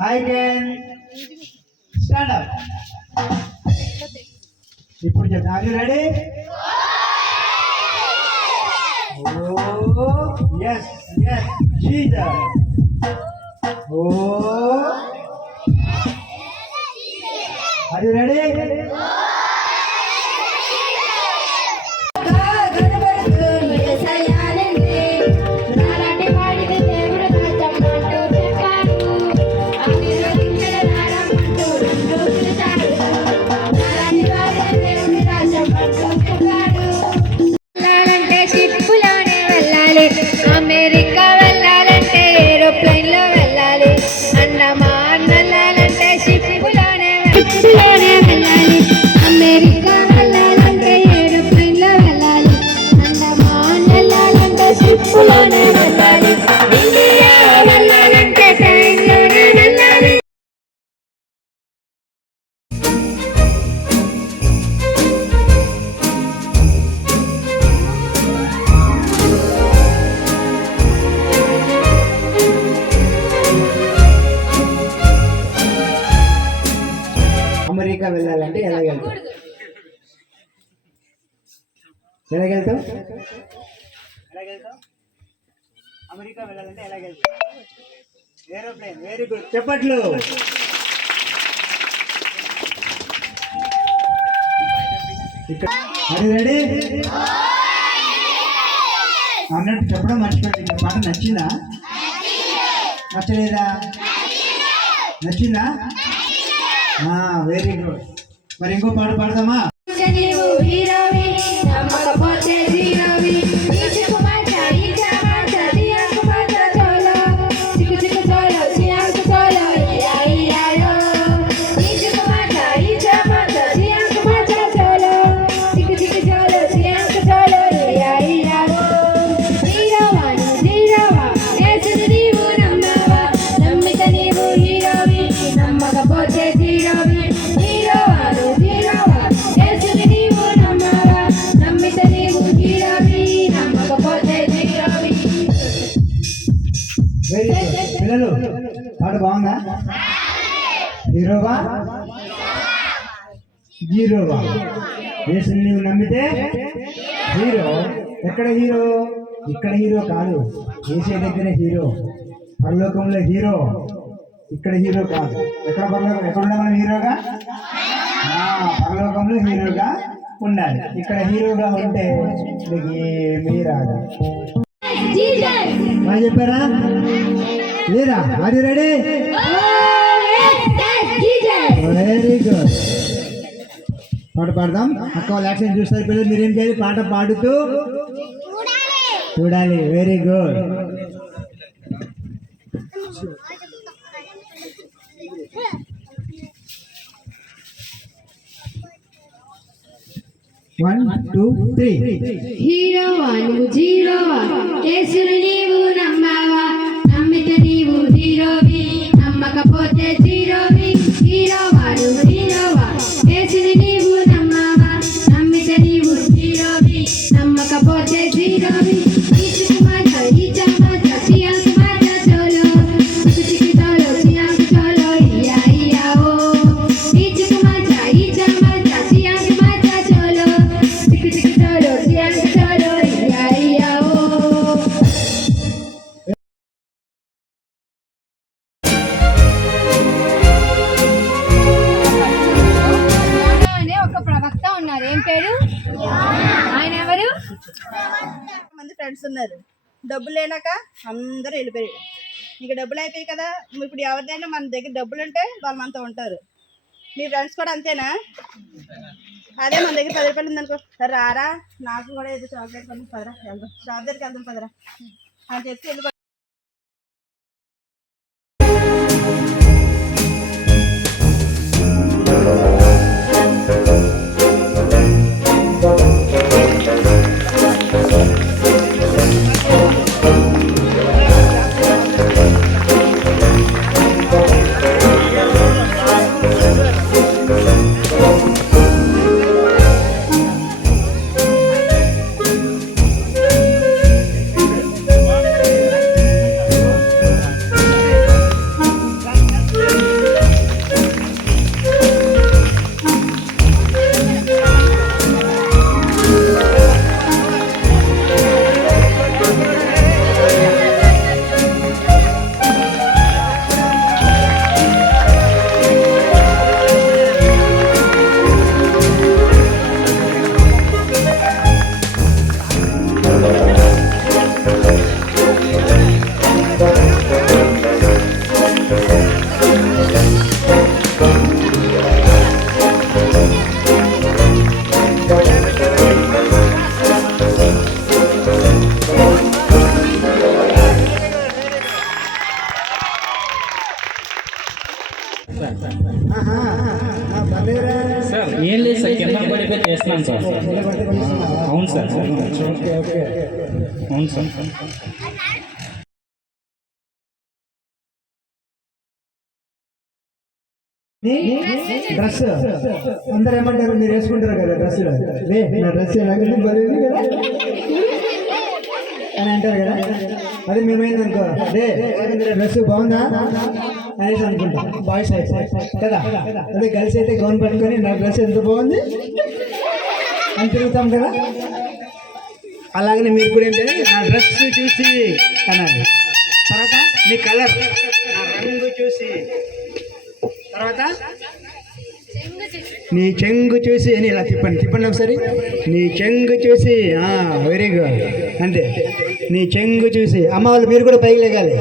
I can stand up. ఇప్పుడు చెప్పండి. Are you ready? Oh, yes, yes, Jesus. Oh, are you ready? America వెళ్ళాలంటే aeroplane లో వెళ్ళాలి. అండమాన్ వెళ్ళాలంటే షిప్పులోనే వెళ్ళాలి. అమెరికా వెళ్ళాలంటే ఏరోప్లేన్ లో వెళ్ళాలి. అండమాన్ వెళ్ళాలంటే షిప్పులోనే వెళ్ళాలి. ఇండియా వెళ్ళాలంటే ట్రైన్ లోనే వెళ్ళాలి. అమెరికా వెళ్ళాలంటే ఎలాగెళ్తాం? ఎలాగెళ్తాం? అమెరికా వెళ్ళాలంటే ఎలాగెళ్తాం? ఏరోప్లేన్. వెరీ గుడ్, చెప్పట్లు. అది రెడీ అన్నట్టు చెప్పడం మర్చిపోయింది. పాట నచ్చిందా? నచ్చలేదా? నచ్చిందా? Very good. మరి ఇంకో పాట పాడదామా? Very good. పిల్లలు పాట బాగుందా? హీరోవా జీరోవా? యేసుని నీవు నమ్మితే హీరో. ఎక్కడ హీరో? ఇక్కడ హీరో కాదు, యేసే దగ్గర హీరో. పరలోకంలో హీరో, ఇక్కడ హీరో కాదు. ఎక్కడ పరలోకం? ఎక్కడ ఉండాలి మనం హీరోగా? పరలోకంలో హీరోగా ఉండాలి. ఇక్కడ హీరోగా ఉంటే నీకు ఏమీ రాదు. చెప్పారా లేదా? Are you ready? Very good. పాట పాడదాం. అక్క వాళ్ళు యాక్షన్ చూస్తారు. పిల్లలు మీరేం చేయాలి? పాట పాడుతూ చూడాలి. Very good. One two three. హీరోవా నువ్వు జీరోవా? యేసుని నీవు నమ్మావా? నమ్మితే నీవు హీరోవి, నమ్మకపోతే జీరోవి. హీరోవా నువ్వు హీరోవా? యేసుని నీవు నమ్మావా? నమ్మితే నీవు హీరోవి, నమ్మకపోతే జీరోవి. ఏం పేరు ఆయన? ఎవరు? మంది ఫ్రెండ్స్ ఉన్నారు. డబ్బులు లేనాక అందరూ వెళ్ళిపోయారు. ఇంకా డబ్బులు అయిపోయాయి కదా. ఇప్పుడు ఎవరిదైనా మన దగ్గర డబ్బులు ఉంటే వాళ్ళు మనతో ఉంటారు. మీ ఫ్రెండ్స్ కూడా అంతేనా? అదే మన దగ్గర 10 రూపాయలు ఉందనుకో, రారా నాకు కూడా ఏదో చాక్లెట్ కొనుక్కు పదరా, వెళ్దాం షాప్ దగ్గరికి వెళ్దాం పదరా అని చెప్పి వెళ్ళిపో. హంస. డ్రెస్ అందరు ఏమంటారు, మీరు వేసుకుంటారు కదా డ్రెస్, రే నా డ్రెస్ ఎలాగంటే బలింది కదా అని అంటారు కదా. అది మేమైంది అనుకో, రే డ్రెస్ బాగుందా అనేసి అనుకుంటాం బాయ్స్ అయితే కదా. అదే గర్ల్స్ అయితే గౌన్ పట్టుకొని నా డ్రెస్ ఎంత బాగుంది అని తిరుగుతాం కదా. అలాగనే మీరు కూడా ఏంటంటే నా డ్రెస్ చూసి అనాలి. తర్వాత నీ కలర్, నా రంగు చూసి, తర్వాత నీ చెంగు చూసి అని ఇలా తిప్పండి ఒకసారి. నీ చెంగు చూసి, వెరీ గుడ్, అంతే. నీ చెంగు చూసి. అమ్మ వాళ్ళు మీరు కూడా పైకి లేగాలి,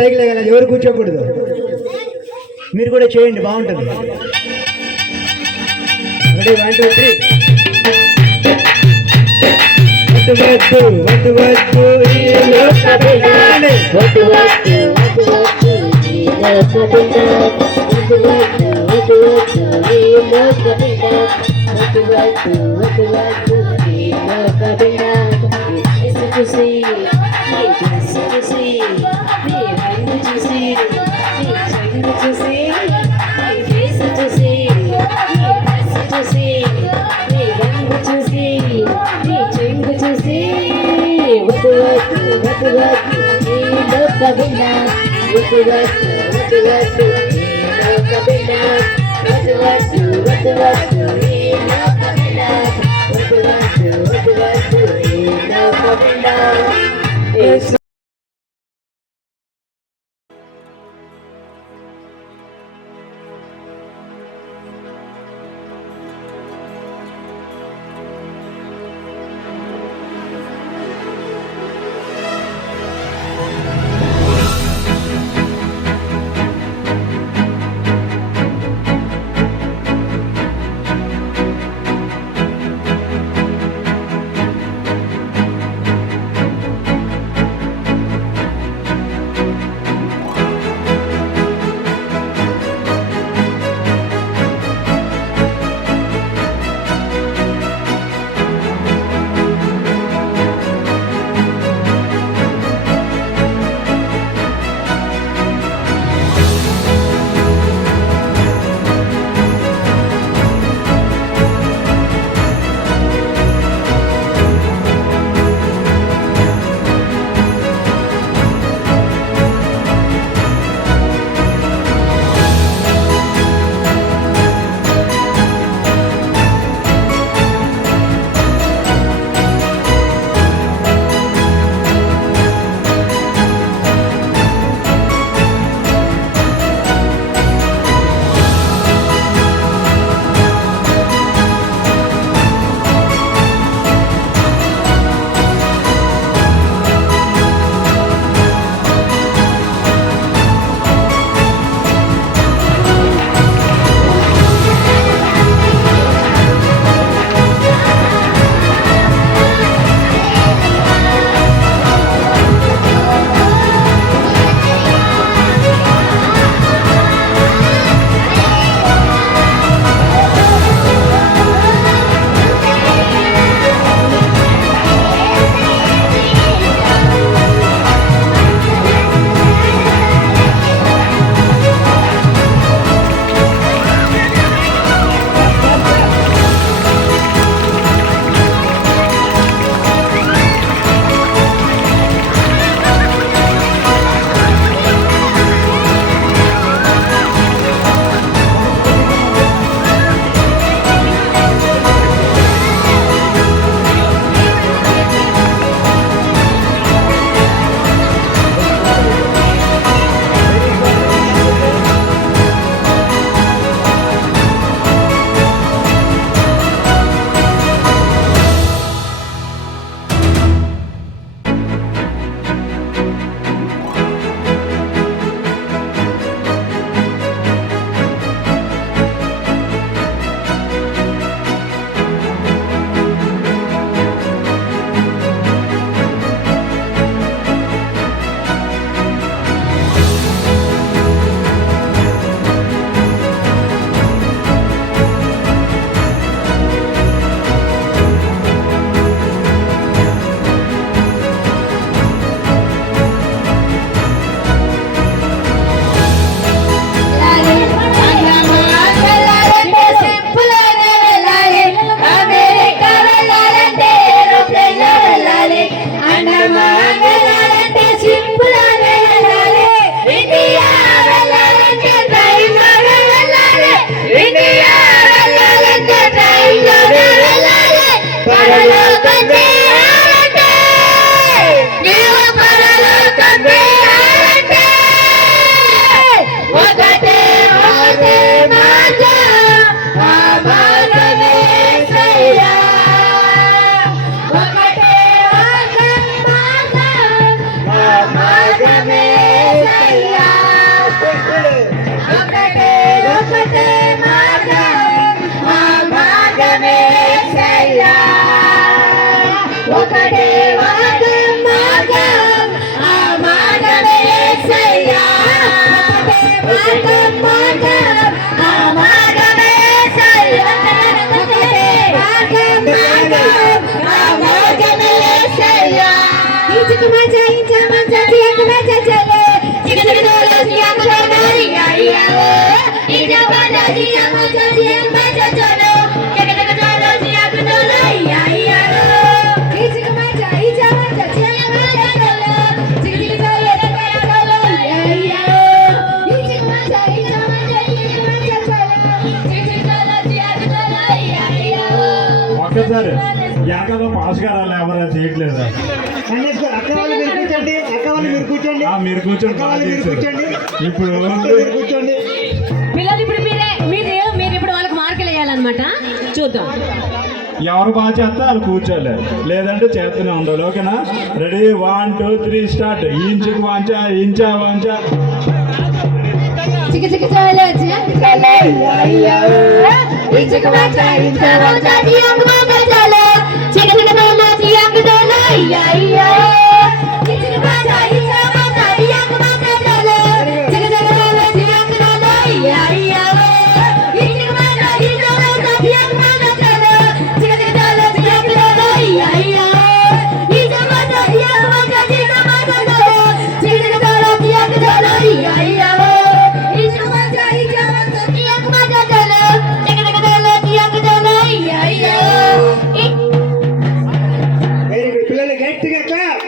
పైకి లేగాలి, ఎవరు కూర్చోకూడదు. మీరు కూడా చేయండి, బాగుంటుంది. రెడీ, 1 2 3. వద్దు ఈ లోక బిడ్డనే. చిక మజా ఇంచ మజా చిక మజా చలో చిక చిక డోలో చిక డోలో యా యా ఇజ మజా చిక మజా చిక మజా చలో చిక చిక డోలో చిక డోలో యా యా చిక మజా ఇజ మజా చిక మజా చలో చిక చిక డోలో చిక డోలో యా యా చిక మజా ఇజ మజా చిక మజా చలో చిక చిక డోలో చిక డోలో యా యా ఒక్కసారి యాకదో పాస్ గారు ఎవరైనా చేయట్లేదా కన్నేసుకో. అక్క వాళ్ళు మీరు కూర్చోండి, అక్క వాళ్ళు మీరు కూర్చోండి, మీరు కూర్చొని అక్క వాళ్ళు మీరు కూర్చోండి, ఇప్పుడు అక్క వాళ్ళు మీరు కూర్చోండి. పిల్లలు ఇప్పుడు మీరు ఇప్పుడు వాళ్ళకి మార్కులు వేయాలన్నమాట. చూద్దాం. ఎవరు బాగా చేస్తే వాళ్ళు కూర్చోలే, లేదంటే చేస్తూనే ఉండాలి. ఓకేనా? Ready 1 2 3 start. ఇంచుకు వాంచా ఇంచా వాంచా. చిక చిక చలో చిక చలో యా యా చిక మజా ఇంచ మజా చిక మజా చలో చిక చిక డోలో చిక డోలో యా యా చిక మజా ఇంచ మజా చిక మజా చలో చిక చిక డోలో చిక డోలో యా యా చిక మజా ఇంచ మజా చిక మజా చలో చిక చిక డోలో చిక డోలో యా యా చిక మజా చిక మజా చిక మజా చలో చిక చిక డోలో చిక డోలో యా యా వెరీ గుడ్ పిల్లలు గట్టిగా క్లాప్.